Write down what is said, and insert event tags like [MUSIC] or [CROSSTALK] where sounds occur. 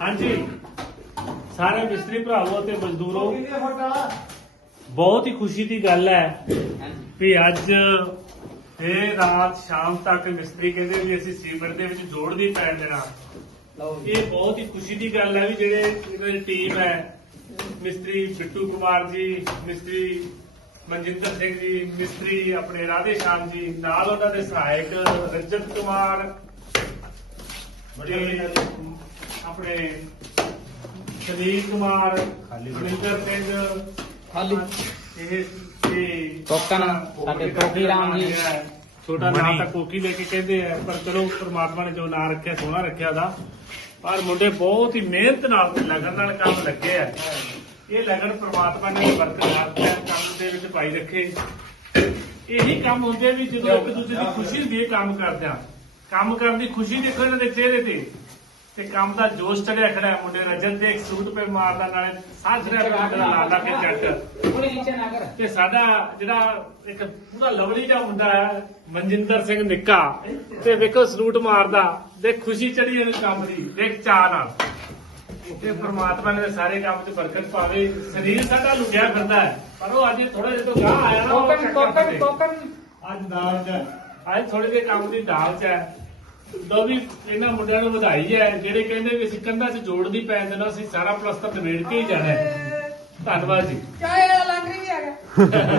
ਹਾਂਜੀ। ਸਾਰੇ ਮਿਸਤਰੀ ਭਰਾਵੋ ਤੇ ਮਜ਼ਦੂਰੋ ਬਹੁਤ ਹੀ ਖੁਸ਼ੀ ਦੀ ਗੱਲ ਹੈ ਵੀ ਅੱਜ ਇਹ ਰਾਤ ਸ਼ਾਮ ਤੱਕ ਮਿਸਤਰੀ ਕਹਿੰਦੇ ਵੀ ਅਸੀਂ ਸੀਮੈਂਟ ਦੇ ਵਿੱਚ ਜੋੜ ਦੀ ਪੈਣ ਦੇਣਾ। ਇਹ ਬਹੁਤ ਹੀ ਖੁਸ਼ੀ ਦੀ ਗੱਲ ਹੈ ਵੀ ਜਿਹੜੇ ਇਹਨਾਂ ਦੀ ਟੀਮ ਹੈ ਮਿਸਤਰੀ ਬਿੱਟੂ ਕੁਮਾਰ ਜੀ ਮਿਸਤਰੀ ਮਨਜਿੰਦਰ ਸਿੰਘ ਜੀ ਮਿਸਤਰੀ ਆਪਣੇ ਰਾਧੇ ਸ਼ਾਮ ਜੀ ਨਾਲ ਉਹਨਾਂ ਦੇ ਸਹਾਇਕ ਰਜਤ ਕੁਮਾਰ ਆਪਣੇ ਸੁਨੀਲ ਕੁਮਾਰ ਮਨਿੰਦਰ ਸਿੰਘ ਖਾਲੀ। ਇਹ ਤੇ ਕੋਕਨ, ਸਾਡੇ ਕੋਕੀ ਰਾਮ ਜੀ। ਛੋਟਾ ਨਾਂ ਤਾਂ ਕੋਕੀ ਲੈ ਕੇ ਕਹਿੰਦੇ ਆ ਪਰ ਚਲੋ ਪ੍ਰਮਾਤਮਾ ਨੇ ਜੋ ਨਾਂ ਰੱਖਿਆ ਸੋਹਣਾ ਰੱਖਿਆ ਦਾ ਪਰ ਮੁੰਡੇ ਬਹੁਤ ਹੀ ਮਿਹਨਤ ਨਾਲ ਲਗਨ ਨਾਲ ਕੰਮ ਲੱਗੇ ਆ। ਇਹ ਲਗਨ ਪ੍ਰਮਾਤਮਾ ਨੇ ਬਰਕਰਾਰ ਕੰਮ ਦੇ ਵਿੱਚ ਪਾਈ ਰੱਖੇ। ਇਹੀ ਕੰਮ ਹੁੰਦੇ ਵੀ ਜਦੋਂ ਇੱਕ ਦੂਜੇ ਦੀ ਖੁਸ਼ੀ ਹੁੰਦੀ ਹੈ ਕੰਮ ਕਰਦਿਆਂ ਕੰਮ ਕਰਨ ਦੀ ਖੁਸ਼ੀ ਦੇਖੋ ਇਹਨਾਂ ਦੇ ਚਿਹਰੇ ਤੇ। ਤੇ ਕੰਮ ਦਾ ਜੋਸ਼ ਚੜਿਆ ਖੜਾ ਹੈ ਮੁੰਡੇ ਰਜਨ ਤੇ ਇੱਕ ਸੂਟ ਪੇ ਮਾਰਦਾ ਨਾਲੇ ਸਾਜ ਰਿਹਾ ਮੁੰਡਾ ਲਾ ਲਾ ਕੇ ਨੀਚੇ ਨਾ ਕਰ ਤੇ ਸਾਡਾ ਜਿਹੜਾ ਇੱਕ ਪੂਰਾ ਲਵਲੀ ਜਿਹਾ ਮੁੰਡਾ ਹੈ ਮਨਜਿੰਦਰ ਸਿੰਘ ਨਿੱਕਾ ਤੇ ਵੇਖੋ ਸਲੂਟ ਮਾਰਦਾ ਦੇਖ ਖੁਸ਼ੀ ਚੜੀ ਇਹਨੂੰ ਕੰਮ ਦੀ ਦੇਖ ਚਾਹ ਨਾਲ। ਤੇ ਪ੍ਰਮਾਤਮਾ ਨੇ ਸਾਰੇ ਕੰਮ 'ਚ ਬਰਕਤ ਪਾਵੇ ਸਰੀਰ ਸਾਡਾ ਲੁਕਿਆ ਫਿਰਦਾ ਹੈ ਪਰ ਉਹ ਅੱਜ ਥੋੜਾ ਜਿਹਾ ਤੋਂ ਗਾਹ ਆਇਆ ਨਾ ਕੋਕਨ ਕੋਕਨ ਤੇ। ਕੋਕਨ ਅੱਜ ਦਾਲ ਚ। ਅੱਜ ਥੋੜੇ ਜਿਹੇ ਕੰਮ ਦੀ ਦਾਲ ਚ ਹੈ। ਦੋ ਵੀ ਇਹਨਾਂ ਮੁੰਡਿਆਂ ਨੂੰ ਵਧਾਈ ਹੈ ਜਿਹੜੇ ਕਹਿੰਦੇ ਵੀ ਅਸੀਂ ਕੰਧਾਂ 'ਚ ਜੋੜ ਦੀ ਪੈ ਦੇਣਾ ਅਸੀਂ ਸਾਰਾ ਪਲਸਤਰ ਨਿਬੇੜ ਕੇ ਹੀ ਜਾਣਾ ਹੈ। ਧੰਨਵਾਦ ਜੀ। ਚਾਹੇ ਲੰਗਰੀ ਵੀ ਆ ਗਿਆ [LAUGHS]